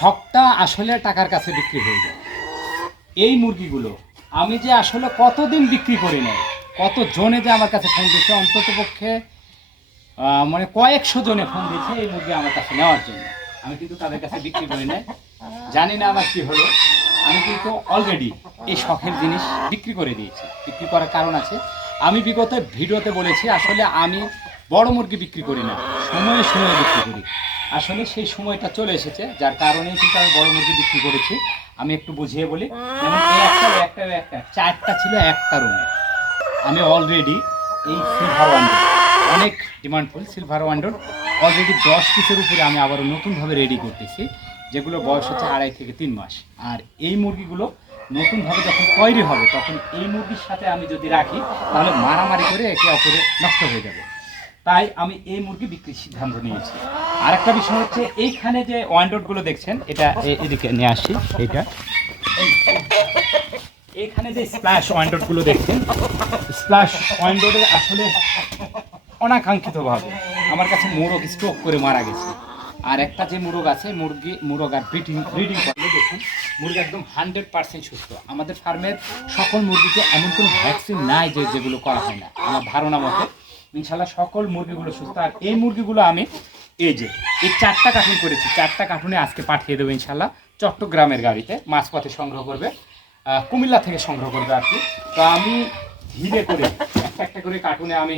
সবটা আসলে টাকার কাছে বিক্রি হয়ে যায়। এই মুরগিগুলো আমি যে আসলে কতদিন বিক্রি করি নাই, কত জনে যে আমার কাছে ফোন দিয়েছে, অন্তত পক্ষে মানে কয়েকশো জনে ফোন দিয়েছে এই মুরগি আমার কাছে নেওয়ার জন্য। আমি কিন্তু তাদের কাছে বিক্রি করি নাই। জানি না আমার কী হলো, আমি কিন্তু অলরেডি এই শখের জিনিস বিক্রি করে দিয়েছি। বিক্রি করার কারণ আছে, আমি বিগত ভিডিওতে বলেছি আসলে আমি বড় মুরগি বিক্রি করি না, সময়ে সময়ে বিক্রি করি। আসলে সেই সময়টা চলে এসেছে, যার কারণেই কিন্তু আমি বড় মুরগি বিক্রি করেছি। আমি একটু বুঝিয়ে বলি, যেমন এই একটা চারটা ছিল একটা রুমে। আমি অলরেডি এই সিলভার ওয়ান্ডর, অনেক ডিমান্ডফুল সিলভার ওয়ান্ডর, অলরেডি 10 পিসের উপরে আমি আবারও নতুনভাবে রেডি করতেছি, যেগুলো বয়স হচ্ছে 2.5 থেকে 3 মাস। আর এই মুরগিগুলো নতুনভাবে যখন তৈরি হবে, তখন এই মুরগির সাথে আমি যদি রাখি তাহলে মারামারি করে একে অপরে নষ্ট হয়ে যাবে। তাই আমি এই মুরগি বিক্রির সিদ্ধান্ত নিয়েছি। আর একটা বিষয় হচ্ছে, এইখানে যে ওয়ান্ডরগুলো দেখছেন, এটা এদিকে নিয়ে আসি। এইখানে যে স্প্ল্যাশ ওয়ান্ডরগুলো দেখছেন, স্প্ল্যাশ ওয়ান্ডরে আসলে অনাকাঙ্ক্ষিতভাবে আমার কাছে মোরগ স্ট্রোক করে মারা গেছে। আর একটা যে মোরগ আছে, মোরগ আর ব্রিডিং করলে দেখুন মুরগি একদম 100% সুস্থ। আমাদের ফার্মের সকল মুরগিতে এমন কোনো ভ্যাকসিন নাই যেগুলো করা হয় না। আমার ধারণা মতে ইনশাল্লাহ সকল মুরগিগুলো সুস্থ। আর এই মুরগিগুলো আমি এই 4টা কার্টুন করেছি, 4টা কার্টুনে আজকে পাঠিয়ে দেবো ইনশাল্লাহ। চট্টগ্রামের গাড়িতে মাঝপথে সংগ্রহ করবে, কুমিল্লা থেকে সংগ্রহ করবে আর কি। তো আমি ধীরে করে একটা করে কার্টুনে আমি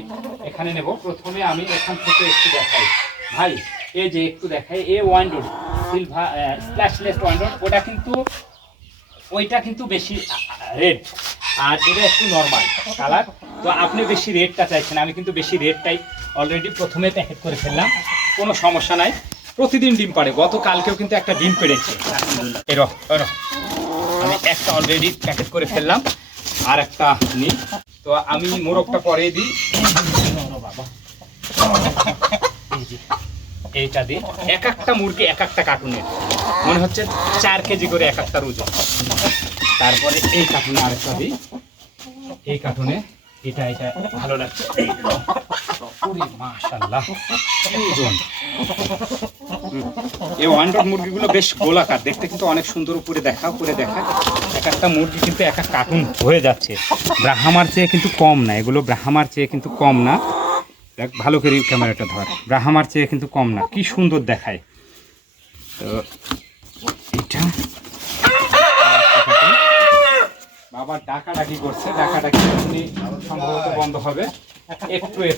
এখানে নেব। প্রথমে আমি এখান থেকে একটু দেখাই ভাই, এই যে একটু দেখাই, এ ওয়ান্ডর সিলভার স্প্ল্যাশলেস ওয়ান্ডর, ওইটা কিন্তু বেশি রেড, আর এটা একটু নর্মাল কালার। তো আপনি বেশি রেডটা চাইছেন, আমি কিন্তু বেশি রেডটাই অলরেডি প্রথমে প্যাকেট করে ফেললাম। কোনো সমস্যা নাই, প্রতিদিন ডিম পাড়ে। গতকালকেও কিন্তু একটা ডিম পেড়েছে আলহামদুলিল্লাহ। আমি একটা অলরেডি প্যাকেট করে ফেললাম, আর একটা নিই। তো আমি মোরগটা পরে দিই, বাবা এইটা দিই। এক একটা মুরগি এক একটা কার্টুনের, মনে হচ্ছে 4 কেজি করে এক একটা ওজন। তারপরে এই কার্টুনে আরেকটা দিই, এই কার্টুনে এটা ভালো লাগছে। মাশাআল্লাহ ওজন। এই ওয়ান্ডর মুরগিগুলো বেশ গোলাকার, দেখতে কিন্তু অনেক সুন্দর। উপরে করে দেখা এক একটা মুরগি কিন্তু এক একটা কার্টুন হয়ে যাচ্ছে। ব্রাহ্মার চেয়ে কিন্তু কম না, এগুলো ব্রাহ্মার চেয়ে কিন্তু কম না। দেখ ভালো করে ক্যামেরাটা ধর, ব্রাহ্মার চেয়ে কিন্তু কম না, কি সুন্দর দেখায়। তো এটা বাবা ডাকাডাকি করছে, ডাকাডাকি সম্ভবত বন্ধ হবে। একটু এই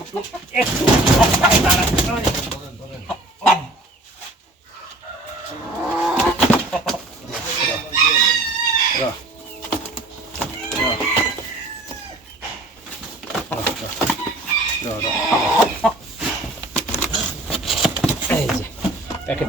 যে প্যাকেট